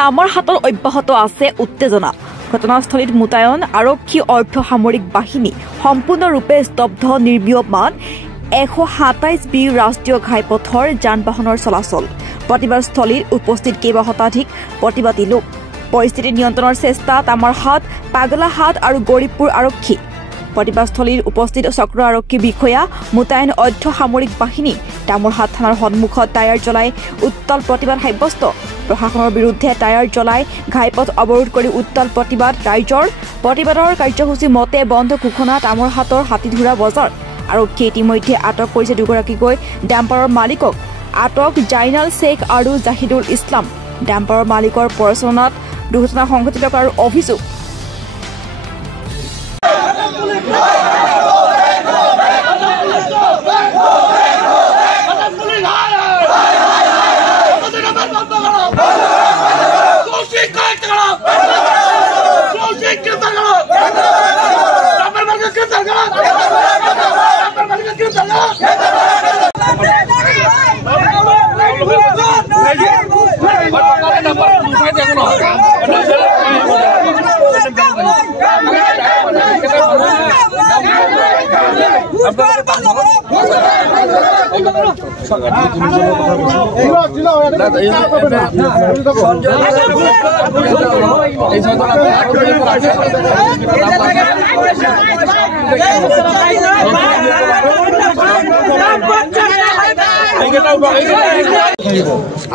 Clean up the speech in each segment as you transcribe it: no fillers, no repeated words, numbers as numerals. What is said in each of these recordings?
তামাৰহাটত অব্যাহত আছে উত্তেজনা ঘটনাস্থলীত মোতায়ন আৰক্ষী অৰ্ধ সামৰিক বাহিনী সম্পূৰ্ণৰূপে স্তব্ধ নিৰ্মীয়মান 127 বি ৰাষ্ট্ৰীয় ঘাইপথৰ যান বাহনৰ চলাচল প্ৰতিবাদস্থলীত উপস্থিত কেইবা শতাধিক প্ৰতিবাদী লোক পৰিস্থিতি নিয়ন্ত্ৰণৰ চেষ্টা তামাৰহাট পাগলাহাট আৰু গৰিবপুৰ আৰক্ষী প্ৰতিবাদস্থলীত উপস্থিত চক্ৰ আৰক্ষী বিষয়া মোতায়ন অৰ্ধ সামৰিক বাহিনী তামাৰহাট থানাৰ সন্মুখত টায়াৰ জ্বলাই উত্তাল প্ৰতিবাদ সাব্যস্ত প্ৰশাসনৰ বিৰুদ্ধে টায়াৰ জ্বলাই ঘাইপথ অৱৰোধ কৰি উত্তাল প্ৰতিবাদ ৰাইজৰ প্ৰতিবাদৰ কাৰ্যসূচী মতে বন্ধ ঘোষণা তামাৰহাটৰ হাতীধুৰা বজাৰ আৰক্ষী ইতিমধ্যে আটক কৰিছে দুগৰাকীকৈ ডাম্পাৰৰ মালিকক আটক জাইনাল শেখ আৰু জাহিদুল ইছলাম ডাম্পাৰৰ মালিকৰ পৰিচালনাত দুৰ্ঘটনা সংঘটিত কৰাৰ অভিযোগ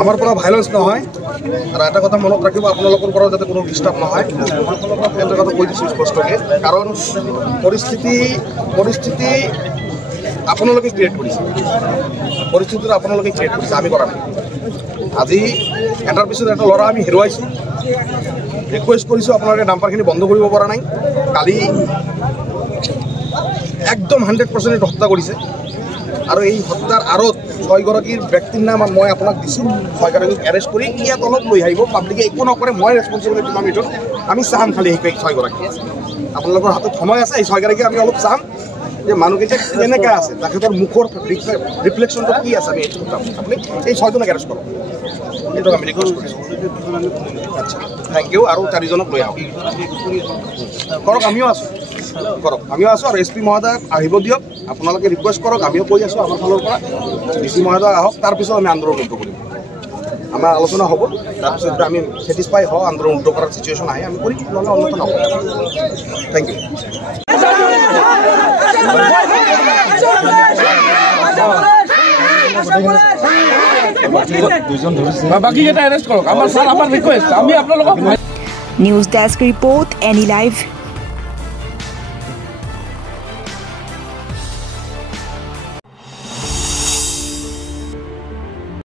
আমাৰ পৰা ভাইলেন্স নহয় আৰু এটা কথা মনত ৰাখিব আপোনালোকৰ পৰা যাতে কোনো ডিস্টাৰ্ব নহয় এটা কথা কৈ দিছোঁ স্পষ্টকৈ কাৰণ পৰিস্থিতি আপোনালোকে ক্ৰিয়েট কৰিছে পৰিস্থিতিটো আপোনালোকে ক্ৰিয়েট কৰিছে আমি কৰা নাই আজি এটাৰ পিছত এটা ল'ৰা আমি হেৰুৱাইছোঁ ৰিকুৱেষ্ট কৰিছোঁ আপোনালোকে ডাম্পাৰখিনি বন্ধ কৰিব পৰা নাই কালি একদম 100% হত্যা কৰিছে আৰু এই হত্যাৰ আঁৰত 6 গৰাকীৰ ব্যক্তিৰ নাম মই আপোনাক দিছোঁ 6 গৰাকীক এৰেষ্ট কৰি ইয়াত অলপ লৈ আহিব পাব্লিকে একো নকৰে মই ৰেছপন্সিবিলিটি ল'ম এইটোত আমি চাম খালি সেই 6 গৰাকী আপোনালোকৰ হাতত সময় আছে এই 6 গৰাকী আমি অলপ চাম যে মানুহকেইটা কেনেকৈ আছে তেখেতৰ মুখৰ ৰিফ্লেকশ্যনটো কি আছে আমি এইটো চাম আপুনি এই 6জনক এৰেষ্ট কৰক এইটো আমি ৰিকুৱেষ্ট কৰিছোঁ আচ্ছা থেংক ইউ আৰু 4জনক লৈ আহক কৰক আমিও আছোঁ কৰক আমিও আছোঁ আৰু SP মহোদয় আহিব দিয়ক আপোনালোকে ৰিকুৱেষ্ট কৰক আমিও কৈ আছোঁ আমাৰ ফালৰ পৰা DC মহোদয় আহক তাৰপিছত আমি আন্দোলন উদ্যোগ কৰিম আমাৰ আলোচনা হ'ব তাৰপিছত আমি ছেটিছফাই হওঁ আন্দোলন উদ্যোগ কৰাৰ চিটুৱেশ্যন আহে আমি কৰিম নহ'লে অন্যথা নহ'ব thank you news desk report ANI live